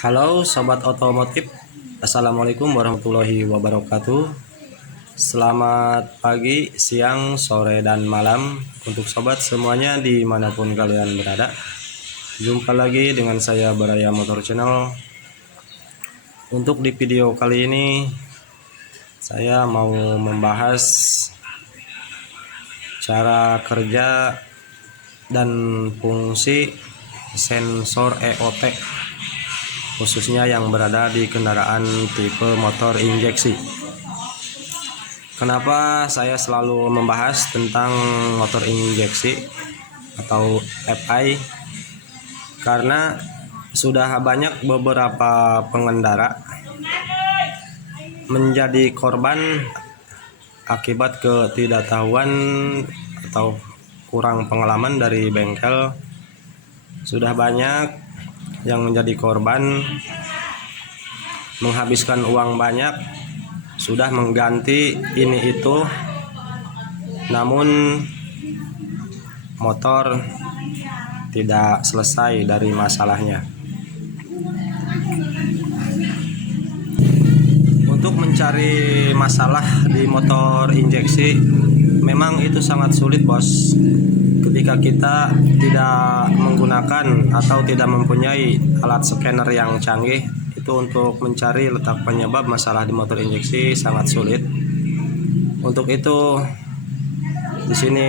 Halo sobat otomotif, Assalamualaikum warahmatullahi wabarakatuh. Selamat pagi, siang, sore, dan malam untuk sobat semuanya dimanapun kalian berada. Jumpa lagi dengan saya Baraya Motor Channel. Untuk di video kali ini saya mau membahas cara kerja dan fungsi sensor EOT, khususnya yang berada di kendaraan tipe motor injeksi. Kenapa saya selalu membahas tentang motor injeksi atau FI? Karena sudah banyak beberapa pengendara menjadi korban akibat ketidaktahuan atau kurang pengalaman dari bengkel. Sudah banyak yang menjadi korban, menghabiskan uang banyak, sudah mengganti ini itu, namun motor tidak selesai dari masalahnya. Untuk mencari masalah di motor injeksi memang itu sangat sulit, bos. Ketika kita tidak menggunakan atau tidak mempunyai alat scanner yang canggih, itu untuk mencari letak penyebab masalah di motor injeksi sangat sulit. Untuk itu di sini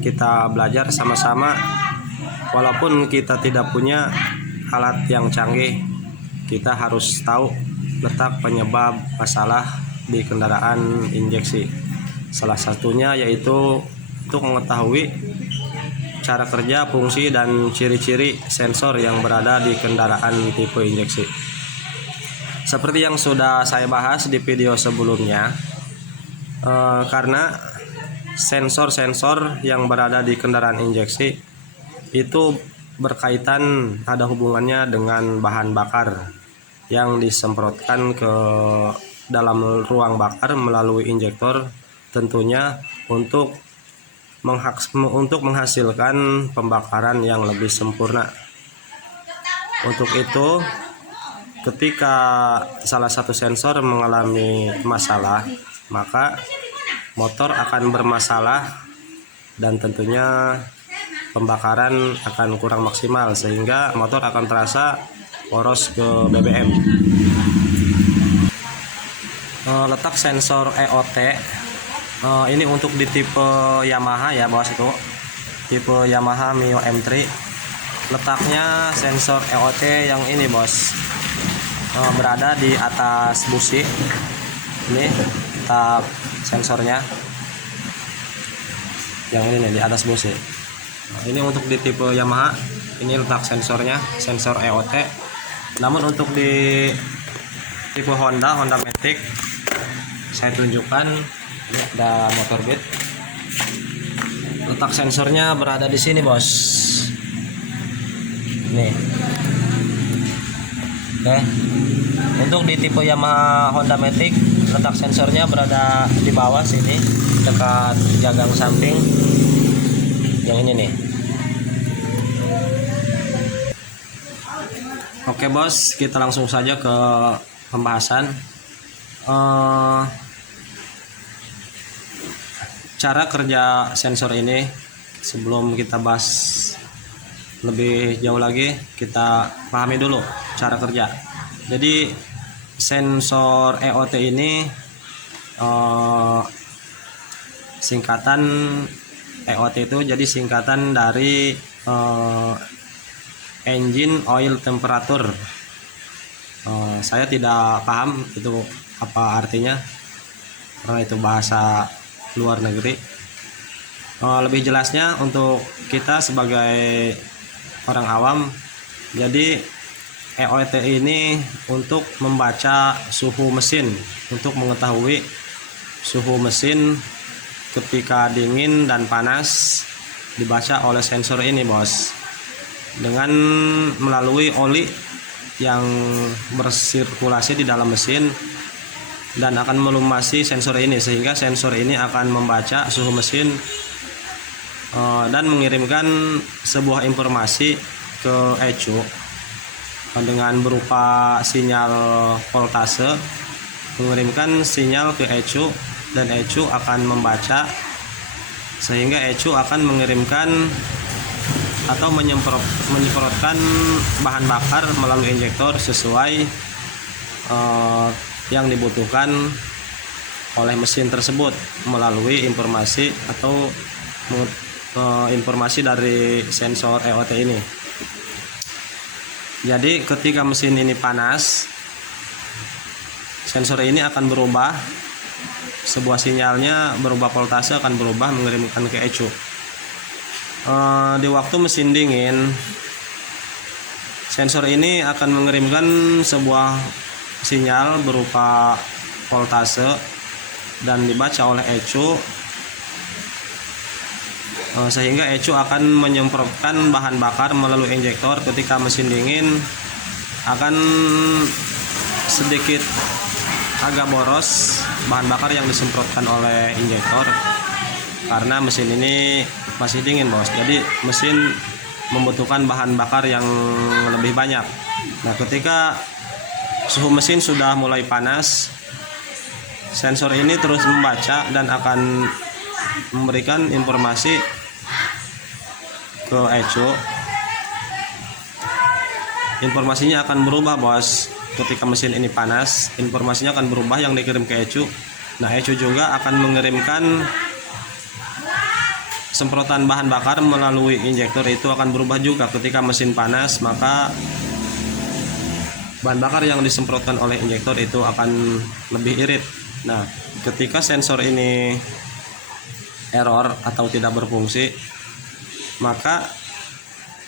kita belajar sama-sama. Walaupun kita tidak punya alat yang canggih, kita harus tahu letak penyebab masalah di kendaraan injeksi. Salah satunya yaitu untuk mengetahui cara kerja, fungsi, dan ciri-ciri sensor yang berada di kendaraan tipe injeksi. Seperti yang sudah saya bahas di video sebelumnya, karena sensor-sensor yang berada di kendaraan injeksi itu berkaitan, ada hubungannya dengan bahan bakar yang disemprotkan ke dalam ruang bakar melalui injektor, tentunya untuk menghasilkan pembakaran yang lebih sempurna. Untuk itu, ketika salah satu sensor mengalami masalah, maka motor akan bermasalah dan tentunya pembakaran akan kurang maksimal, sehingga motor akan terasa boros ke BBM. Letak sensor EOT ini untuk di tipe Yamaha ya, bos, itu tipe Yamaha Mio M3. Letaknya sensor EOT yang ini, bos, berada di atas busi. Ini letak sensornya yang ini nih, di atas busi. Ini untuk di tipe Yamaha, ini letak sensornya, sensor EOT. Namun untuk di tipe Honda Matic, saya tunjukkan. Ini ada motor beat. Letak sensornya berada di sini, bos. Nih. Oke. Untuk di tipe Yamaha Honda Matic, letak sensornya berada di bawah sini, dekat gagang samping. Yang ini nih. Oke, bos, kita langsung saja ke pembahasan. Cara kerja sensor ini, sebelum kita bahas lebih jauh lagi, kita pahami dulu cara kerja. Jadi sensor EOT ini singkatan EOT itu jadi singkatan dari engine oil temperature. Saya tidak paham itu apa artinya, karena itu bahasa luar negeri. Lebih jelasnya untuk kita sebagai orang awam, jadi EOT ini untuk membaca suhu mesin, untuk mengetahui suhu mesin ketika dingin dan panas, dibaca oleh sensor ini, bos, dengan melalui oli yang bersirkulasi di dalam mesin dan akan melumasi sensor ini, sehingga sensor ini akan membaca suhu mesin dan mengirimkan sebuah informasi ke ECU dengan berupa sinyal voltase, mengirimkan sinyal ke ECU, dan ECU akan membaca, sehingga ECU akan mengirimkan atau menyemprotkan bahan bakar melalui injektor sesuai yang dibutuhkan oleh mesin tersebut melalui informasi atau informasi dari sensor EOT ini. Jadi ketika mesin ini panas, sensor ini akan berubah, sebuah sinyalnya berubah voltase akan berubah mengirimkan ke ECU. Di waktu mesin dingin, sensor ini akan mengirimkan sebuah sinyal berupa voltase dan dibaca oleh ECU, sehingga ECU akan menyemprotkan bahan bakar melalui injektor. Ketika mesin dingin akan sedikit agak boros bahan bakar yang disemprotkan oleh injektor, karena mesin ini masih dingin bos, jadi mesin membutuhkan bahan bakar yang lebih banyak. Nah, ketika suhu mesin sudah mulai panas, sensor ini terus membaca dan akan memberikan informasi ke ECU. Informasinya akan berubah bos. Ketika mesin ini panas, informasinya akan berubah yang dikirim ke ECU. Nah, ECU juga akan mengirimkan semprotan bahan bakar melalui injektor, itu akan berubah juga. Ketika mesin panas, maka bahan bakar yang disemprotkan oleh injektor itu akan lebih irit. Nah, ketika sensor ini error atau tidak berfungsi, maka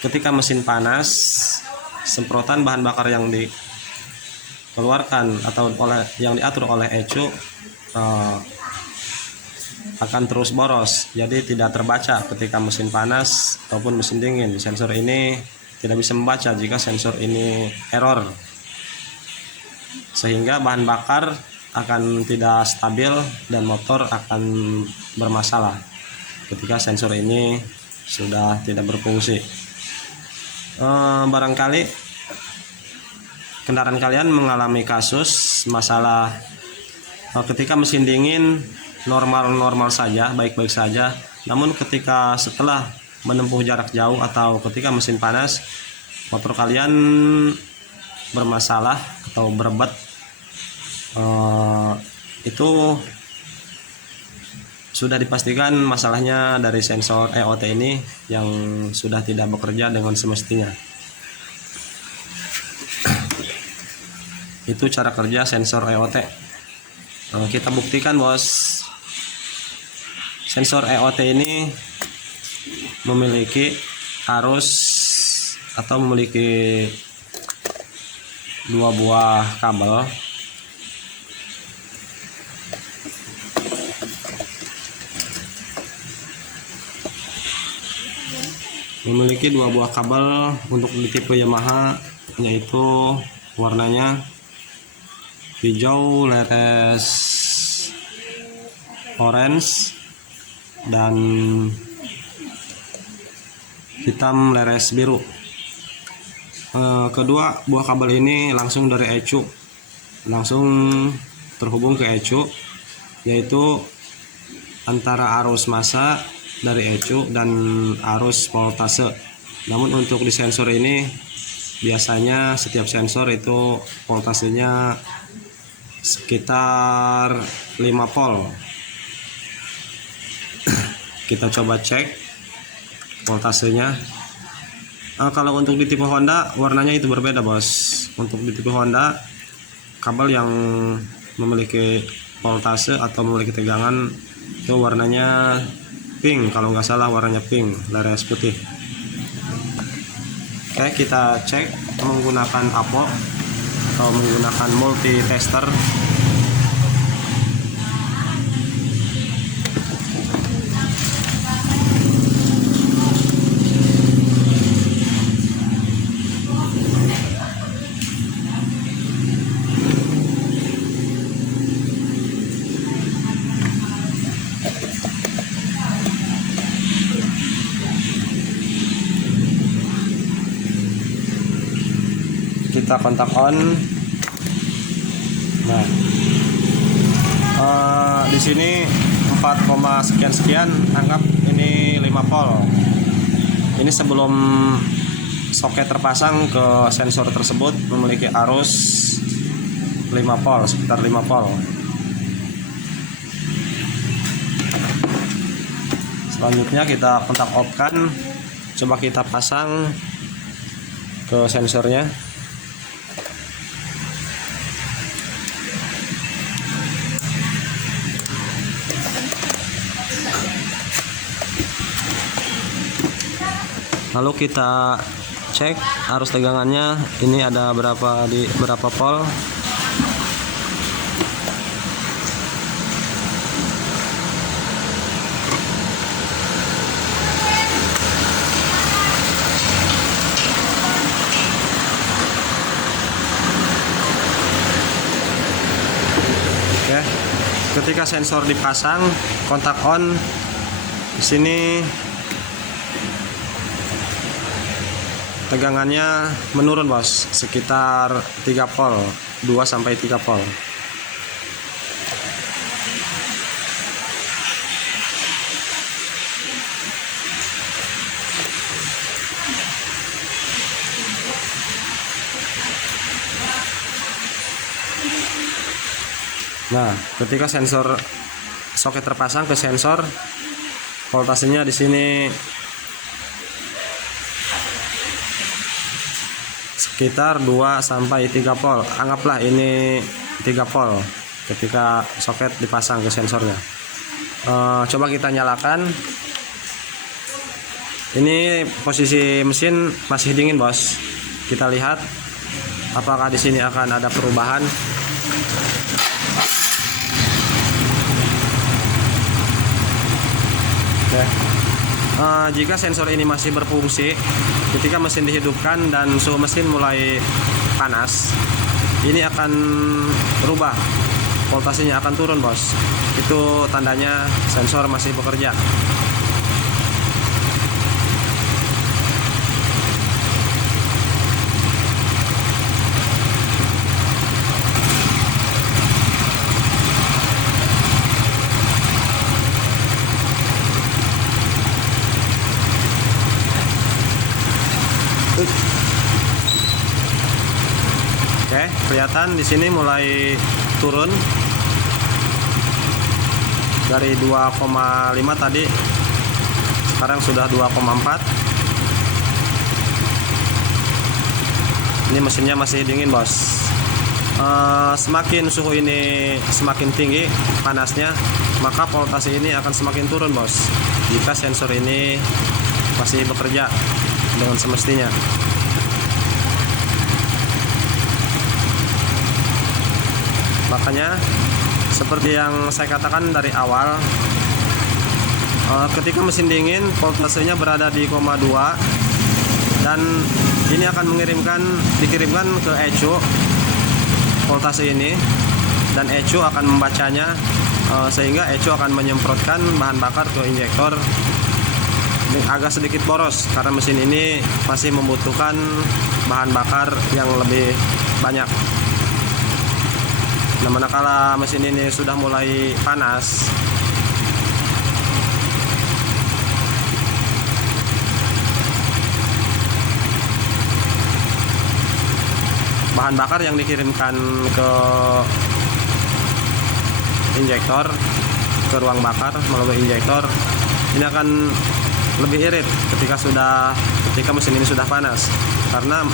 ketika mesin panas, semprotan bahan bakar yang dikeluarkan atau yang diatur oleh ECU akan terus boros, jadi tidak terbaca ketika mesin panas ataupun mesin dingin. Sensor ini tidak bisa membaca jika sensor ini error, sehingga bahan bakar akan tidak stabil dan motor akan bermasalah ketika sensor ini sudah tidak berfungsi. Barangkali kendaraan kalian mengalami kasus masalah ketika mesin dingin normal-normal saja, baik-baik saja, namun ketika setelah menempuh jarak jauh atau ketika mesin panas, motor kalian bermasalah atau berebet, itu sudah dipastikan masalahnya dari sensor EOT ini yang sudah tidak bekerja dengan semestinya. Itu cara kerja sensor EOT. Kita buktikan bos. Sensor EOT ini memiliki arus atau memiliki dua buah kabel. Memiliki dua buah kabel untuk di tipe Yamaha, yaitu warnanya hijau leres orange dan hitam leres biru. Kedua buah kabel ini langsung dari ECU, langsung terhubung ke ECU, yaitu antara arus massa dari ECU dan arus voltase. Namun untuk di sensor ini biasanya setiap sensor itu voltasenya sekitar 5 volt. Kita coba cek voltasenya. Kalau untuk di tipe Honda warnanya itu berbeda bos. Untuk di tipe Honda kabel yang memiliki voltase atau memiliki tegangan itu warnanya pink, kalau nggak salah warnanya pink, leres putih. Oke, kita cek menggunakan APO atau menggunakan multi tester. kita kontak on. Nah, di sini 4, sekian, anggap ini 5 volt. Ini sebelum soket terpasang ke sensor tersebut memiliki arus 5 volt, sekitar 5 volt. Selanjutnya kita kontak off kan, coba kita pasang ke sensornya. Lalu kita cek arus tegangannya, ini ada berapa di berapa volt. Oke. Ketika sensor dipasang, kontak on. Di sini tegangannya menurun bos, sekitar 3 volt, 2 sampai 3 volt. Nah, ketika sensor soket terpasang ke sensor, voltasenya di sini sekitar 2 sampai 3 volt. Anggaplah ini 3 volt ketika soket dipasang ke sensornya. Coba kita nyalakan. Ini posisi mesin masih dingin bos. Kita lihat apakah di sini akan ada perubahan. Oke. Jika sensor ini masih berfungsi, ketika mesin dihidupkan dan suhu mesin mulai panas, ini akan berubah, voltasenya akan turun bos. Itu tandanya sensor masih bekerja. Oke, kelihatan di sini mulai turun dari 2,5 tadi, sekarang sudah 2,4. Ini mesinnya masih dingin bos. Semakin suhu ini semakin tinggi panasnya, maka voltase ini akan semakin turun bos, jika sensor ini masih bekerja dengan semestinya. Makanya seperti yang saya katakan dari awal, ketika mesin dingin voltasenya berada di 0,2, dan ini akan dikirimkan ke ECU voltase ini, dan ECU akan membacanya, sehingga ECU akan menyemprotkan bahan bakar ke injektor. Agak sedikit boros karena mesin ini masih membutuhkan bahan bakar yang lebih banyak. Nah, manakala mesin ini sudah mulai panas, bahan bakar yang dikirimkan ke injektor, ke ruang bakar melalui injektor, ini akan lebih irit ketika mesin ini sudah panas, karena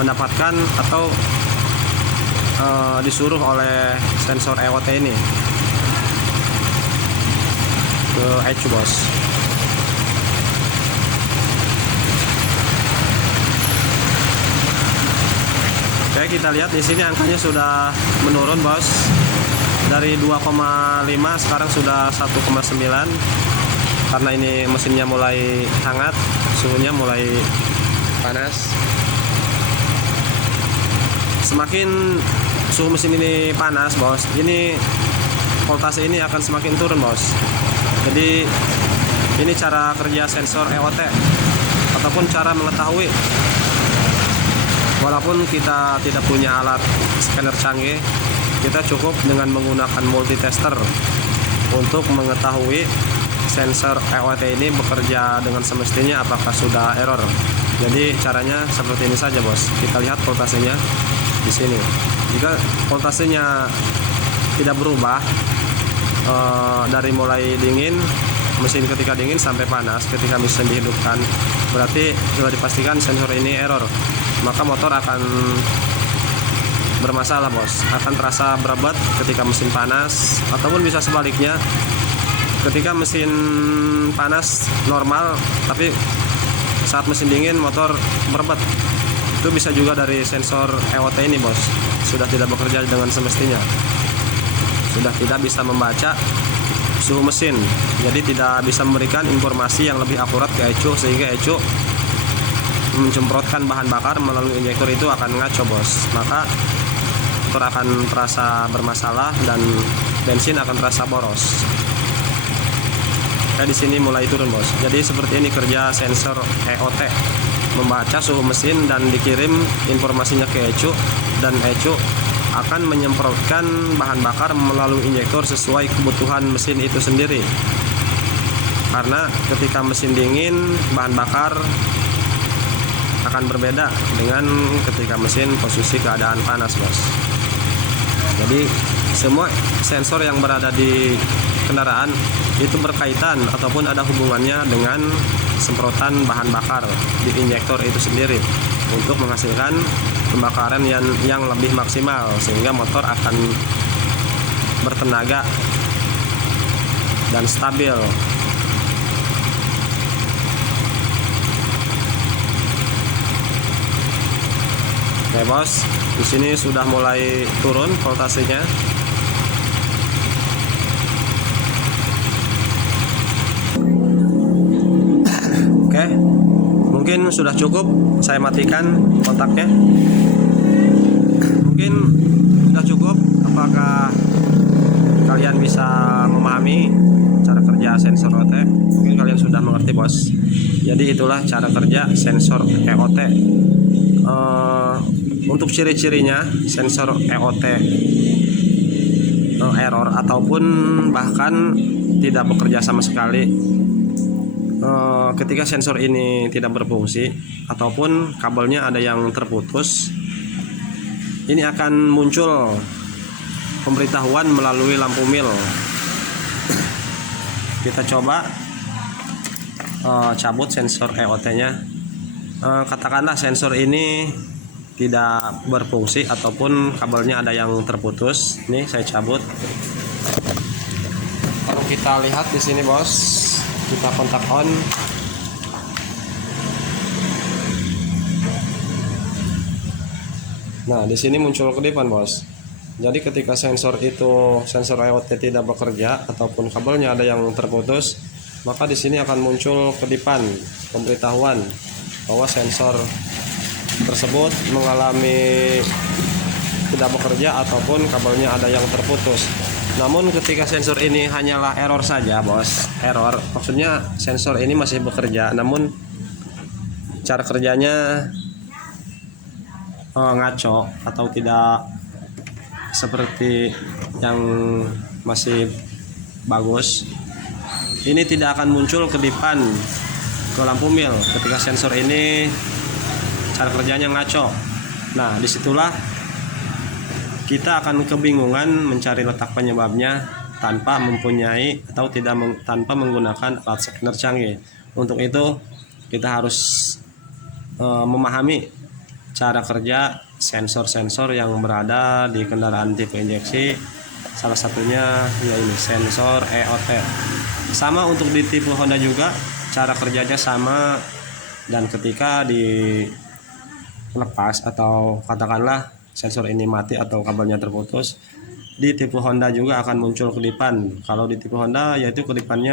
mendapatkan atau disuruh oleh sensor EOT ini ke ECU bos. Oke, kita lihat di sini angkanya sudah menurun bos, dari 2,5 sekarang sudah 1,9, karena ini mesinnya mulai hangat, suhunya mulai panas. Semakin suhu mesin ini panas bos, ini voltase ini akan semakin turun bos. Jadi ini cara kerja sensor EOT, ataupun cara mengetahui walaupun kita tidak punya alat scanner canggih, kita cukup dengan menggunakan multitester untuk mengetahui sensor EOT ini bekerja dengan semestinya apakah sudah error. Jadi caranya seperti ini saja bos. Kita lihat voltasenya di sini. Jika voltasenya tidak berubah dari mulai dingin, mesin ketika dingin sampai panas ketika mesin dihidupkan, berarti sudah dipastikan sensor ini error. Maka motor akan bermasalah bos, akan terasa berat ketika mesin panas, ataupun bisa sebaliknya, ketika mesin panas normal tapi saat mesin dingin motor berat. Itu bisa juga dari sensor EOT ini bos, sudah tidak bekerja dengan semestinya, sudah tidak bisa membaca suhu mesin, jadi tidak bisa memberikan informasi yang lebih akurat ke ECU, sehingga ECU mencemprotkan bahan bakar melalui injektor itu akan ngaco bos. Maka motor akan terasa bermasalah dan bensin akan terasa boros. Di sini mulai turun bos. Jadi seperti ini kerja sensor EOT, membaca suhu mesin dan dikirim informasinya ke ECU, dan ECU akan menyemprotkan bahan bakar melalui injektor sesuai kebutuhan mesin itu sendiri. Karena ketika mesin dingin, bahan bakar akan berbeda dengan ketika mesin posisi keadaan panas bos. Jadi semua sensor yang berada di kendaraan itu berkaitan ataupun ada hubungannya dengan semprotan bahan bakar di injektor itu sendiri untuk menghasilkan pembakaran yang lebih maksimal, sehingga motor akan bertenaga dan stabil. Oke bos, di sini sudah mulai turun voltasenya. Oke, mungkin sudah cukup. Saya matikan kontaknya. Mungkin sudah cukup. Apakah kalian bisa memahami cara kerja sensor EOT? Mungkin kalian sudah mengerti bos. Jadi itulah cara kerja sensor EOT. Untuk ciri-cirinya sensor EOT error ataupun bahkan tidak bekerja sama sekali, ketika sensor ini tidak berfungsi ataupun kabelnya ada yang terputus, ini akan muncul pemberitahuan melalui lampu mil. Kita coba cabut sensor EOT nya. Katakanlah sensor ini tidak berfungsi ataupun kabelnya ada yang terputus. Ini saya cabut. Kalau kita lihat di sini bos, kita kontak on. Nah, di sini muncul kedipan bos. Jadi ketika sensor EOT tidak bekerja ataupun kabelnya ada yang terputus, maka di sini akan muncul kedipan pemberitahuan bahwa sensor tersebut mengalami tidak bekerja ataupun kabelnya ada yang terputus. Namun ketika sensor ini hanyalah error saja bos, error maksudnya sensor ini masih bekerja, namun cara kerjanya ngaco atau tidak seperti yang masih bagus, ini tidak akan muncul kedipan ke lampu mil ketika sensor ini cara kerjanya ngaco. Nah, disitulah kita akan kebingungan mencari letak penyebabnya tanpa mempunyai atau tanpa menggunakan alat scanner canggih. Untuk itu kita harus memahami cara kerja sensor-sensor yang berada di kendaraan tipe injeksi. Salah satunya yaitu sensor EOT. Sama untuk di tipe Honda juga cara kerjanya sama, dan ketika dilepas atau katakanlah sensor ini mati atau kabelnya terputus, di tipe Honda juga akan muncul kedipan. Kalau di tipe Honda yaitu kedipan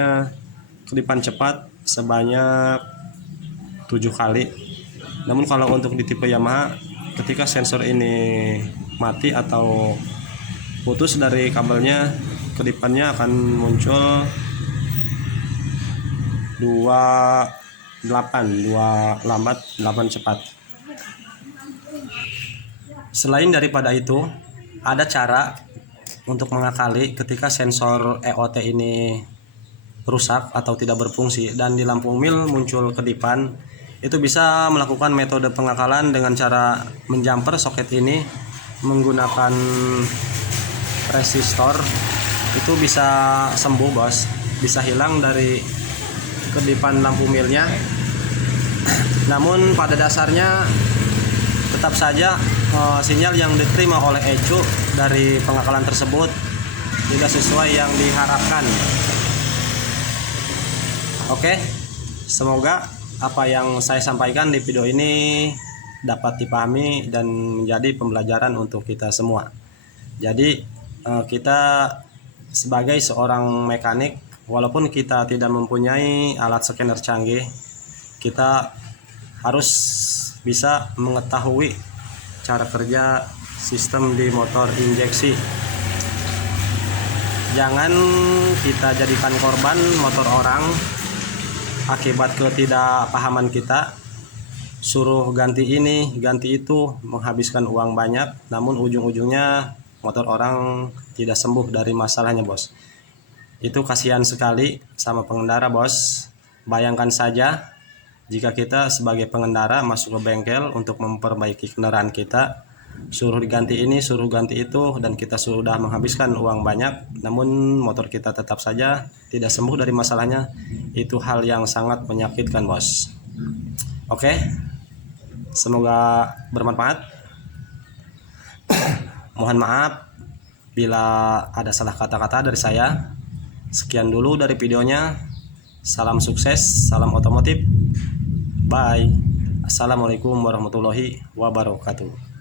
cepat sebanyak 7 kali. Namun kalau untuk di tipe Yamaha, ketika sensor ini mati atau putus dari kabelnya, kedipannya akan muncul 2 lambat 8 cepat. Selain daripada itu, ada cara untuk mengakali ketika sensor EOT ini rusak atau tidak berfungsi dan di lampu mil muncul kedipan. Itu bisa melakukan metode pengakalan dengan cara menjumper soket ini menggunakan resistor. Itu bisa sembuh bos, bisa hilang dari kedipan lampu milnya. Namun pada dasarnya tetap saja sinyal yang diterima oleh ECU dari pengakalan tersebut tidak sesuai yang diharapkan. Oke, semoga apa yang saya sampaikan di video ini dapat dipahami dan menjadi pembelajaran untuk kita semua. Jadi kita sebagai seorang mekanik, walaupun kita tidak mempunyai alat scanner canggih, kita harus bisa mengetahui cara kerja sistem di motor injeksi. Jangan kita jadikan korban motor orang akibat ketidakpahaman kita, suruh ganti ini, ganti itu, menghabiskan uang banyak, namun ujung-ujungnya motor orang tidak sembuh dari masalahnya bos. Itu kasihan sekali sama pengendara bos. Bayangkan saja jika kita sebagai pengendara masuk ke bengkel untuk memperbaiki kendaraan kita, suruh diganti ini, suruh ganti itu, dan kita sudah menghabiskan uang banyak, namun motor kita tetap saja tidak sembuh dari masalahnya. Itu hal yang sangat menyakitkan bos. Oke, semoga bermanfaat. Mohon maaf bila ada salah kata-kata dari saya. Sekian dulu dari videonya. Salam sukses, salam otomotif. Bye. Assalamualaikum warahmatullahi wabarakatuh.